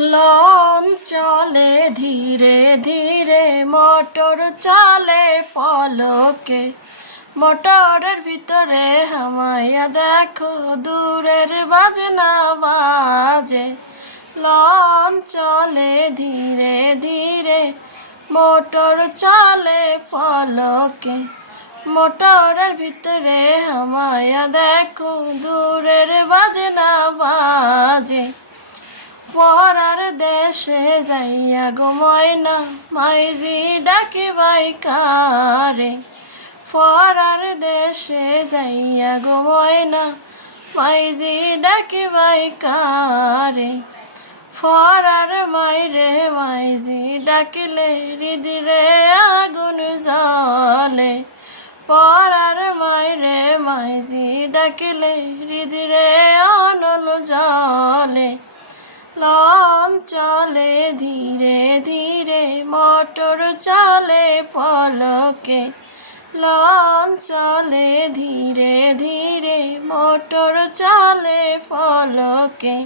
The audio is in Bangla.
লঞ্চ চলে ধীরে ধীরে, মোটর চলে পলকে। মোটরের ভিতরে হামাইয়া দেখো, দূরের বাজনা বাজে। লঞ্চ চলে ধীরে ধীরে, মোটর চলে পলকে। মোটরের ভিতরে হামাইয়া দেখো, দূরের বাজনা বাজে। পরার দেশে যাইয়া গো ময়না, মাইজি ডাকে বাইকারে। পরার দেশে যাইয়া গো ময়না, মাইজি ডাকে বাইকারে। পরার মাইরে মাইজি ডাকিলে, হৃদিরে আগুন জ্বলে। পরার মাইরে মাইজি ডাকিলে, হৃদিরে অনল জ্বলে। লঞ্চ চলে ধীরে ধীরে, মোটর চলে পলকে। লঞ্চ চলে ধীরে ধীরে, মোটর চলে পলকে।